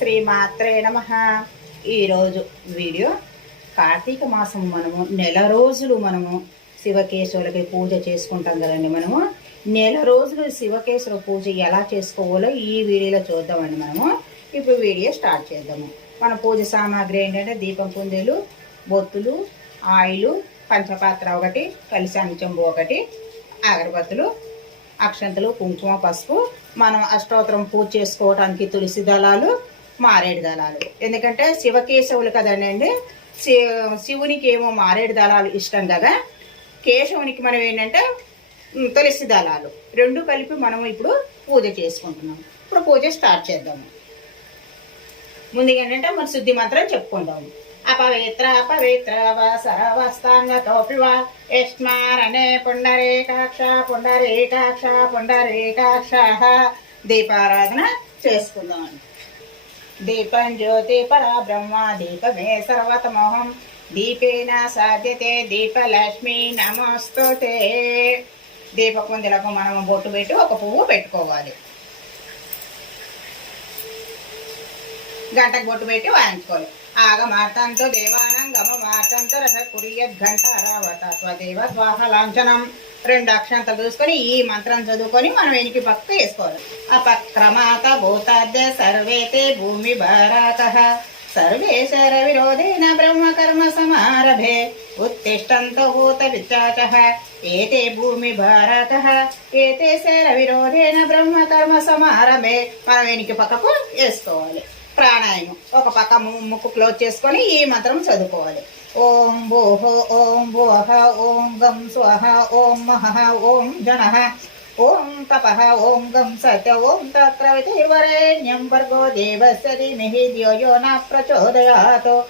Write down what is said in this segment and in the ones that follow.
శ్రీ మాత్రే నమ. ఈరోజు వీడియో కార్తీక మాసం మనము నెల రోజులు మనము శివకేశవులకి పూజ చేసుకుంటాం కదండి మనము. నెల రోజులు శివకేశవ పూజ ఎలా చేసుకోవాలో ఈ వీడియోలో చూద్దామండి మనము. ఇప్పుడు వీడియో స్టార్ట్ చేద్దాము. మన పూజ సామాగ్రి ఏంటంటే దీపం కుందేలు బొత్తులు ఆయిలు పంచపాత్ర ఒకటి కలిసాని చెంబు ఒకటి అగరబత్తులు అక్షంతలు కుంకుమ పసుపు. మనం అష్టోత్తరం పూజ చేసుకోవడానికి తులసి దళాలు మారేడు దళాలు. ఎందుకంటే శివకేశవులు కదండి శివునికి ఏమో మారేడు దళాలు ఇష్టం కదా? కేశవునికి మనం ఏంటంటే తులసి దళాలు. రెండు కలిపి మనం ఇప్పుడు పూజ చేసుకుంటున్నాం. ఇప్పుడు పూజ స్టార్ట్ చేద్దాము. ముందుగా ఏంటంటే మన శుద్ధి మంత్రం చెప్పుకుందాం అపవిత్ర పవిత్ర వస్తాంగతోపి వా యస్మారనే పుండరీకాక్ష పుండరీకాక్ష పుండరీకాక్ష. దీపారాధన చేసుకుందాం. దీపం జ్యోతి పరబ్రహ్మ దీపమే సర్వతమోహం దీపేన సాధ్యతే దీపలక్ష్మి నమస్తుతే దీపకుందులకు మనం బొట్టు పెట్టి ఒక పువ్వు పెట్టుకోవాలి. గంటకు బొట్టు పెట్టి వాయించుకోవాలి. ఆగమార్తంతో దేవానం గమ మార్తంతో రస కురియద్ స్వదేవ స్వాహ లాంఛనం రెండు అక్షంతలు చూసుకొని ఈ మంత్రం చదువుకొని మనం వెనికి పక్క వేసుకోవాలి అపక్రమాత భూతాద్య సర్వేతే భూమి భారాత. సర్వే విరోధేన బ్రహ్మకర్మ సమారభే. ఉత్తిష్టంతో భూత విచాచ ఏతే భూమి భారత. ఏతే శర విరోధేన బ్రహ్మకర్మ సమారభే. మనం వెనికి పక్కకు వేసుకోవాలి ప్రాణాయామం. ఒక పక్క ము- ముక్కు క్లోజ్ చేసుకొని ఈ మంత్రం చదువుకోవాలి. ఓం భూహ ఓం భువః ఓం గం స్వహ ఓం మహః ఓం జనః ఓం తపః ఓం గం సత్య ఓం తత్రవితిర్వరేణ్యం భర్గో దేవస్య ధీమహి ధియో యో న ప్రచోదయాత్.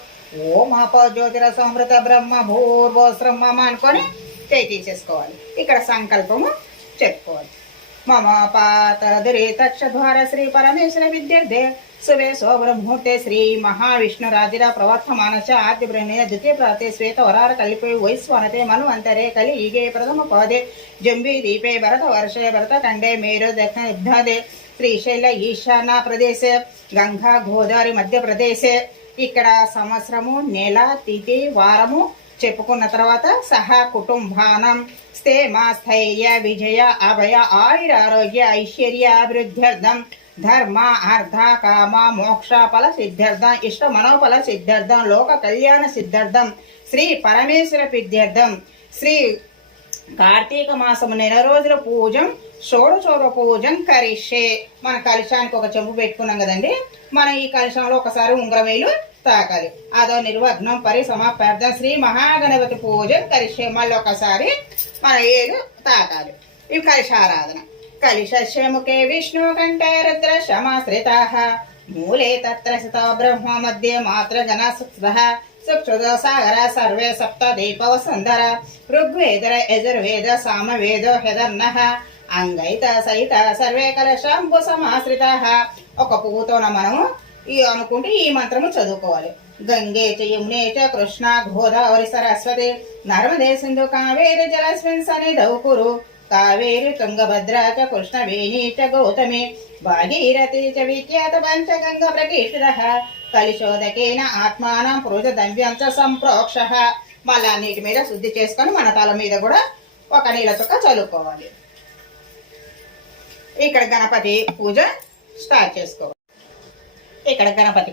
ఓం అపో జ్యోతిర సంవృత బ్రహ్మ భూర్వోస్రం మమ అనుకొని చేయి తీసేసుకోవాలి. ఇక్కడ సంకల్పము చెప్పుకోవాలి. మమ పాతదురే తక్షద్వార శ్రీ పరమేశ్వర విద్యార్థే శుభే శోభ్రముహూర్తే శ్రీ మహావిష్ణురాజిర ప్రవర్తమానచ ఆద్య బ్రహ్మేణ ద్వితీయ ప్రాతే శ్వేత వరార కల్పే వైశ్వనతే మను అంతరే కలి ఈగే ప్రథమ పదే జంబీ దీపే భరత వర్షే భరత కండే మేరు దక్షిణ యుద్ధాదే శ్రీశైల ఈశాన్య ప్రదేశే గంగా గోదావరి మధ్యప్రదేశ్ ఇక్కడ సంవత్సరము నెల తిథి వారము చెప్పుకున్న తర్వాత సహా కుటుంబానం స్థేమ స్థైర్య విజయ అభయ ఆయుర ఆరోగ్య ఐశ్వర్య అభివృద్ధి అభివృద్ధ్యర్థం ధర్మ అర్థ కామ మోక్ష ఫల సిద్ధార్థం ఇష్ట మనోఫల సిద్ధార్థం లోక కళ్యాణ సిద్ధార్థం శ్రీ పరమేశ్వర సిద్ధార్థం శ్రీ కార్తీక మాసము నెల రోజుల పూజం షోడచోర పూజం కరిషే మన కలశానికి ఒక చెంబు పెట్టుకున్నాం కదండి? మనం ఈ కలశంలో ఒకసారి ఉంగరవేలు తాకాలి. అదో నిర్వగ్నం పరిసమాప్యార్థం శ్రీ మహాగణపతి పూజం కరిషే మళ్ళీ ఒకసారి మన ఏలు తాకాలి. ఇవి కలిశారాధన. కలిశస్య ముఖే విష్ణు కంఠే రుద్ర శమాశ్రితా మూలే తత్ర సిత బ్రహ్మ మధ్య మాత్ర జన సుక్షుద సాగర సర్వే సప్త దీప ఋగ్వేద యజుర్వేద అంగైత సహిత సర్వే కలశాంబు సమాశ్రిత ఒక పువ్వుతోన మనము ఈ అనుకుంటే ఈ మంత్రము చదువుకోవాలి. గంగే చ యమునే చ కృష్ణ గోదావరి సరస్వతి నర్మదే సింధు కావేరి జలస్మిన్ సని కురు కావేరి తుంగభద్రాచ చ కృష్ణవేణి చ గౌతమి భాగీరథి చ విఖ్యాత పంచగంగ ప్రకీర్తిర కలిశోదకేన ఆత్మానం పురుషదంవ్యం చ సంప్రోక్ష మళ్ళా నీటి మీద శుద్ధి చేసుకొని మన తల మీద కూడా ఒక నీళ్ళ చుక్క చల్లుకోవాలి ఇక్కడ గణపతి పూజ స్టార్ట్ చేసుకోవాలి ఇక్కడ గణపతి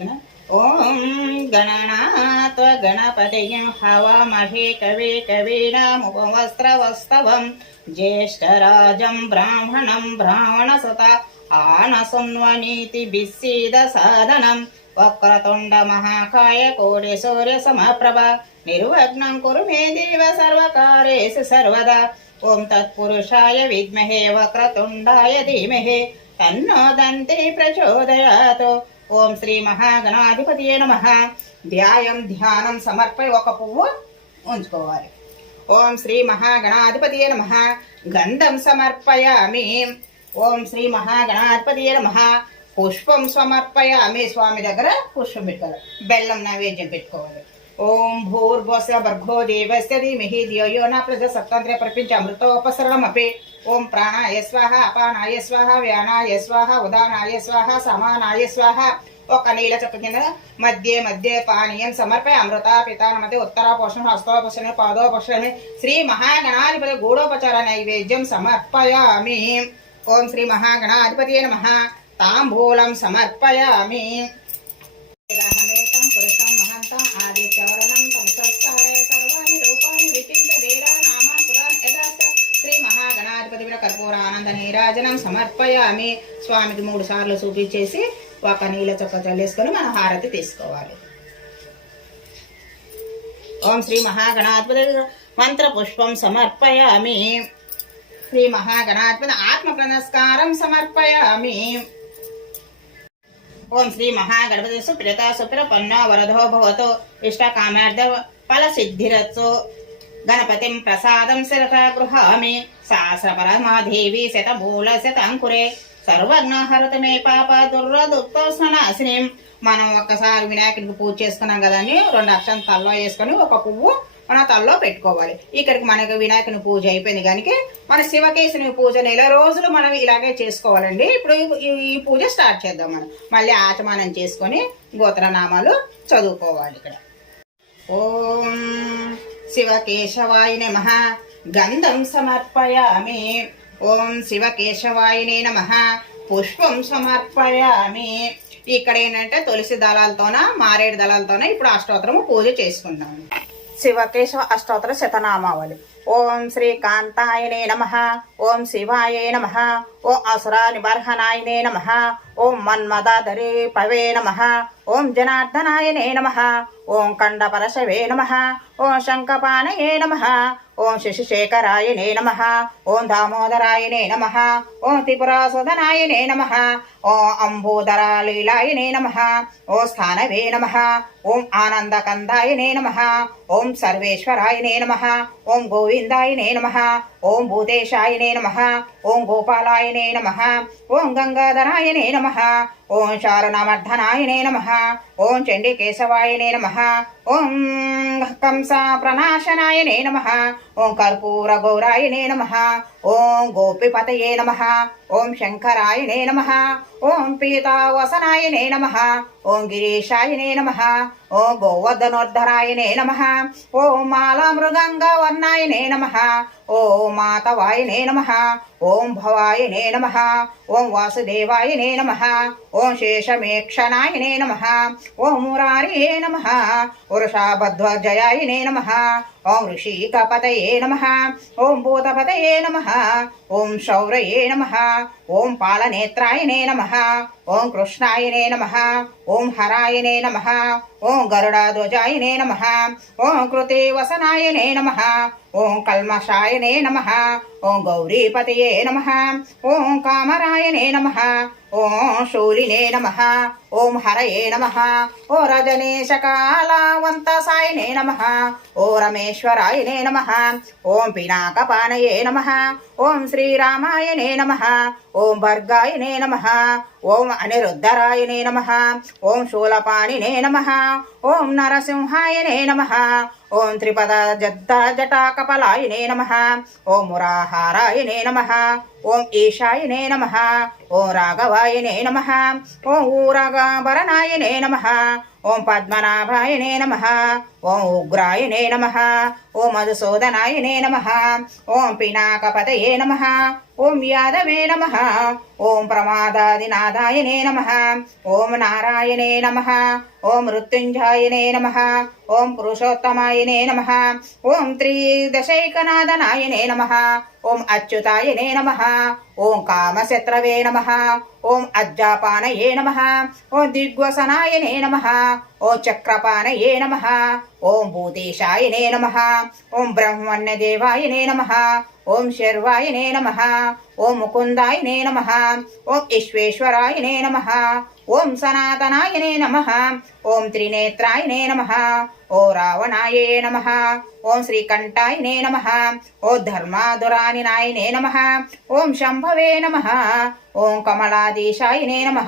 విన ఓం గణనాథ గణపతియం హవామహే కవి కవీనాముపవస్త్రవస్తవం జ్యేష్ఠరాజం బ్రాహ్మణం బ్రాహ్మణసుత ఆనసున్వనీతి బిస్సీద సాధనం. వక్రతుండ మహాకాయ కోడి సూర్య సమప్రభ. నిర్వగ్నం కురు మే దేవ సర్వకార్యేషు సర్వదా. ఓం తత్పురుషాయ ఓం శ్రీ మహాగణాధిపతియే నమ. ధ్యాయం ధ్యానం సమర్పై ఒక పువ్వు ఉంచుకోవాలి. ఓం శ్రీ మహాగణాధిపతియే నమ. గంధం సమర్పయామి. ఓం శ్రీ మహాగణాధిపతియే నమ. పుష్పం సమర్పయామి. స్వామి దగ్గర పుష్పం పెట్టుకోవాలి. బెల్లం నైవేద్యం పెట్టుకోవాలి. ఓం భూర్భోస్య భర్గో దేవస్య ధీమహి ధియో యో న ప్రజ సత్తంత్ర ప్రపంచ అమృతోపసరణమపి. ఓం ప్రాణాయ స్వాహ అపానాయ స్వాహ వ్యానాయ స్వాహ ఉదానాయ స్వాహ సమానాయ స్వాహ. ఒక నీల చొక్క కింద మధ్య మధ్య పానీయం సమర్పయ అమృత పితానమతి ఉత్తర పోషణ హస్తోపషణ పాదోపషణ శ్రీ మహాగణాధిపతి గూఢోపచార నైవేద్యం సమర్పయామి. ఓం శ్రీ మహాగణాధిపతి నమ. తాంబూలం సమర్పయామి. ఆదిత్యవరణం సంసత్కారే సర్వాణి రూపాన్ని విచింత శ్రీ మహాగణాధిపతి కర్పూరానంద నీరాజనం సమర్పయామి. స్వామికి మూడు సార్లు చూపించేసి ఒక నీళ్ళ చొక్క చల్లేసుకొని మనం హారతి తీసుకోవాలి. ఓం శ్రీ మహాగణాధిపతి మంత్ర పుష్పం సమర్పయామి. శ్రీ మహాగణాధిపతి ఆత్మ పునస్కారం సమర్పయామి. ఓం శ్రీ మహాగణపతి సుప్రత సుప్ర పన్నో వరదో భవతో ఇష్టకామార్థ ఫల సిద్ధిరత్సు. గణపతిం ప్రసాదం శిరత గృహామి. సహస్రపరమాదేవి శతమూల శతంకురే. సర్వజ్ఞహరత మే పాప దుర్రదుర్తోస్నాశిని మనం ఒక్కసారి వినాయకుడికి పూజ చేసుకున్నాం కదా అని రెండు అక్షరం తల్లో వేసుకొని ఒక పువ్వు మన తల్లో పెట్టుకోవాలి. ఇక్కడికి మనకి వినాయకుని పూజ అయిపోయింది కనుక మన శివకేశుని పూజ నెల రోజులు మనం ఇలాగే చేసుకోవాలండి. ఇప్పుడు ఈ- పూజ స్టార్ట్ చేద్దాం మనం. మళ్ళీ ఆచమానం చేసుకొని గోత్రనామాలు చదువుకోవాలి ఇక్కడ. ఓం శివకేశవాయ నమ. గంధం సమర్పయామి. ఓం శివకేశవాయనే నమ. పుష్పం సమర్పయామి. ఇక్కడ ఏంటంటే తులసి దళాలతోన మారేడు దళాలతోన ఇప్పుడు అష్టోత్తరము పూజ చేసుకుంటాము శివకేశవ అష్టోత్తర శతనామావళి. ఓం శ్రీ కాంతాయనే నమ. ఓం శివాయ నమ. ఓం అసురా నిబర్హనాయనే నమ. ఓం మన్మదాధరి పవే నమ. ఓం జనార్దనాయనే నమ. ఓం కండపరశవే నమ. ఓం శంఖపానయే నమ. ఓం శశిశేఖరాయనే నమ. ఓం దామోదరాయనే నమ. ఓం త్రిపురాసుధనాయనే నమ. ఓ ఓం అంబోదరాలీలాయనే నమ ఓ స్థానవే నమ ఓం ఆనందకందాయనే నమ ఓం సర్వేశ్వరాయనే నమ ఓం గోవిందాయనే నమ ఓం భూతేశాయనే నమ ఓం గోపాలాయనే నమ ఓం గంగాధరాయనే నమ ఓం శారుణమర్ధనాయనే నమ ఓం చండీకేశవాయనే నమ ఓం కంస ప్రణాశనాయనే నమ ఓం కర్పూర గౌరాయణే నమ. ఓం గోపిపతయే నమ. ఓం శంకరాయణే నమ. ఓం పీతావసనాయనే నమ. ఓం గిరీశాయనే నమ. ఓం గోవర్ధనోద్ధరాయనే నమ. ఓం మాలా మాలామృగంగవర్ణాయనే నమ. ఓం మాతవాయనే నమ ఓం భవాయనే నమ ఓం వాసుదేవాయనే నమ ఓం శేషమేక్షణాయనే నమ ఓం మురారియే నమ వృషాభధ్వజయాయనే నమ ఓం ఋషికపతయే నమ ఓం భూతపతయే నమ ఓం శౌర్యే నమ. ఓం పాలనేత్రాయనే నమ. ఓం కృష్ణాయనే నమ. ఓం హరాయనే నమ. ఓం గరుడాధ్వజాయనే నమ. ఓం కృతే వసనాయనే నమ. ఓం కల్మషాయనే నమ. ఓం గౌరీపతయే నమ. ఓం కామరాయనే నమ. ఓం శూలినే నమ. ఓం హరయే నమ. ఓ రజనీశకాలావంతసాయనే నమ. ఓ రమేశ్వరాయనే నమ. ఓం పినాకపానయే నమ. ఓం శ్రీరామాయనే నమ. ఓం భర్గాయనే నమ ఓం అనిరుద్ధరాయనే నమ ఓం శూలపాణినే నమ ఓం నరసింహాయనే నమ ఓం త్రిపద జద్ద జటాకపలాయనే నమ ఓం మురాహారాయనే నమ ఓం ఈశాయనే నమ ఓం రాఘవాయనే నమ ఓం ఊరగాభరణాయనే నమ ఓం పద్మనాభాయనే నమ ఓం ఉగ్రాయనే నమ ఓం మధుసూదనాయనే నమ ఓం పినాకపతయే నమ ఓం యాదవే నమ ఓం ప్రమాదాదినాదాయనే నమ ఓం నారాయణే నమ ఓం మృత్యుంజాయనే నమ ఓం పురుషోత్తమాయనే నమ ఓం త్రిదశైకనాథనాయనే నమ ఓం అచ్యుతాయనే నమ ఓం కామశత్రవే నమ ఓం అజ్జాపానయే నమ ఓం దిగ్వసనాయనే నమ ఓం చక్రపానయే నమ ఓం భూతేశాయనే నమ ఓం బ్రహ్మణ్యదేవాయనే నమ ఓం శర్వాయనే నమ ఓం ముకుందాయనే నమ ఓం విశ్వేశ్వరాయనే నమ ఓం సనాతనాయనే నమ ఓం త్రినేత్రాయనే నమ ఓ రావణాయే నమ ఓం శ్రీకంఠాయనే నమ ఓ ధర్మాదురాని నాయనే నమ ఓం శంభవే నమ ఓం కమలాదీశాయనే నమ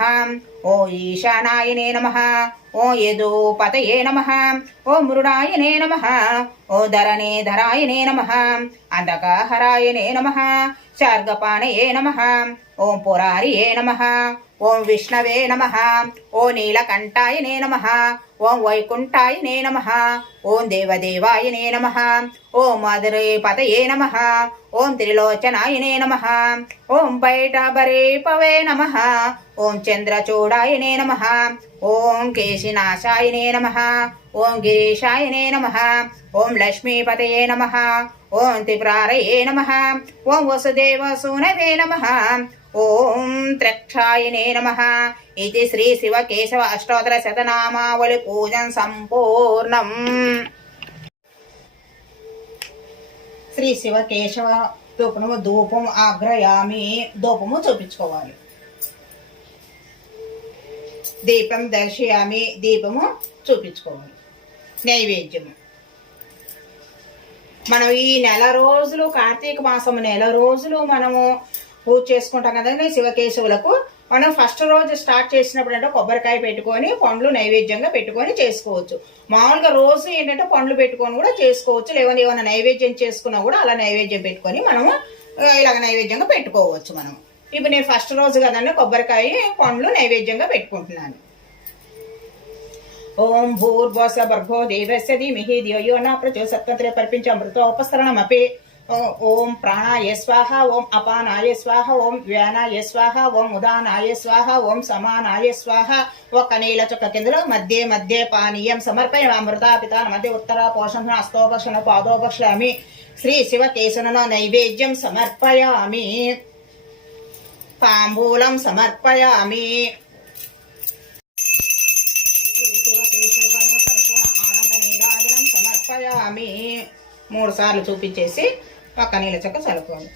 ఓ ఈశానాయనే నమ ఓ యదూపతయే నమ. ఓ మృడాయనే నమ. ఓ ధరణే ధరాయనే నమ. అంధకాహరాయనే నమ. శార్గపాణయే నమ. ఓం పురారియే నమ. ఓం విష్ణవే నమ ఓ నీలకంఠాయనే నమ ఓం వైకుంఠాయనే నమ ఓం దేవదేవాయనే నమ ఓం మధురే మధురేపతయే నమ ఓం త్రిలోచనాయనే నమ ఓం పైటబరేపవే నమ ఓం చంద్రచూడాయనే నమ ఓం కేశినాశాయనే నమ ఓం గిరీశాయనే నమ ఓం లక్ష్మీపతయే నమ ఓం త్రిప్రారయే నమ ఓం వసుదేవసూనవే నమ ఓం త్రక్షాయనే నమ ఇది శ్రీ శివ కేశవ అష్టోత్తర శతనామావళి పూజం సంపూర్ణం. శ్రీ శివ కేశవ ధూపము ధూపం ఆగ్రయామి ధూపము చూపించుకోవాలి. దీపం దర్శయామి దీపము చూపించుకోవాలి. నైవేద్యము. మనం ఈ నెల రోజులు కార్తీక మాసం నెల రోజులు మనము పూజ చేసుకుంటాం కదండి శివకేశవులకు. మనం ఫస్ట్ రోజు స్టార్ట్ చేసినప్పుడు అంటే కొబ్బరికాయ పెట్టుకొని పండ్లు నైవేద్యంగా పెట్టుకొని చేసుకోవచ్చు. మామూలుగా రోజు ఏంటంటే పండ్లు పెట్టుకొని కూడా చేసుకోవచ్చు. లేవని ఏమైనా నైవేద్యం చేసుకున్నా కూడా అలా నైవేద్యం పెట్టుకొని మనము ఇలాగ నైవేద్యంగా పెట్టుకోవచ్చు మనం. ఇప్పుడు నేను ఫస్ట్ రోజు కదండి కొబ్బరికాయ పండ్లు నైవేద్యంగా పెట్టుకుంటున్నాను. ఓం భూర్భోస భర్గో దేవస్య ధీమహి ధియో నా న ప్రచోదయాత్రే పరిపించ అమృతోపస్తరణమపి ఓం ప్రాణాయ స్వాహ ఓం అపానాయ స్వాహ ఓం వ్యానాయ స్వాహ ఓం ఉదానాయ స్వాహ ఓం సమానాయ స్వాహ. ఒక నీల చుక్క కిందలో మధ్య మధ్య పానీయం సమర్పయ అమృతాపితాన మధ్య ఉత్తర పోషణ అస్తోపక్షణ పాదోపక్షామి శ్రీ శివ కేశన నైవేద్యం సమర్పయామి. తాంబూలం సమర్పయామి. ఆనంద సమర్పయామి. మూడు సార్లు చూపించేసి పక్క నీళ్ళ చక్క చల్లుకోండి.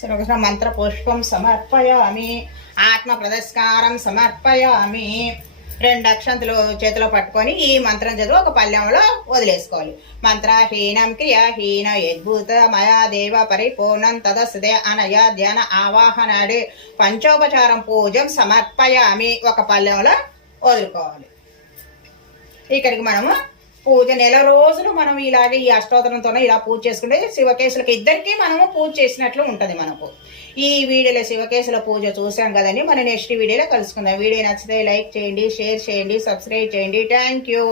శ్రీకృష్ణ మంత్ర పుష్పం సమర్పయామి ఆత్మ ప్రదస్కారం సమర్పయామి. రెండు అక్షంతులు చేతిలో పట్టుకొని ఈ మంత్రం చదువు ఒక పల్లెంలో వదిలేసుకోవాలి. మంత్రహీనం క్రియాహీన యద్భూత మయా దేవ పరిపూర్ణం తదస్దే అనయ ధ్యాన ఆవాహనాడి పంచోపచారం పూజం సమర్పయామి. ఒక పల్లెంలో వదులుకోవాలి. ఇక్కడికి మనము పూజ నెల రోజులు మనం ఇలాగే ఈ అష్టోత్తరంతోనే ఇలా పూజ చేసుకుంటే శివకేశులకి ఇద్దరికి మనము పూజ చేసినట్లు ఉంటుంది మనకు. ఈ వీడియోలో శివకేశుల పూజ చూసాం కదండి మన నెక్స్ట్ వీడియోలో కలుసుకుందాం. వీడియో నచ్చితే లైక్ చేయండి షేర్ చేయండి సబ్స్క్రైబ్ చేయండి. Thank you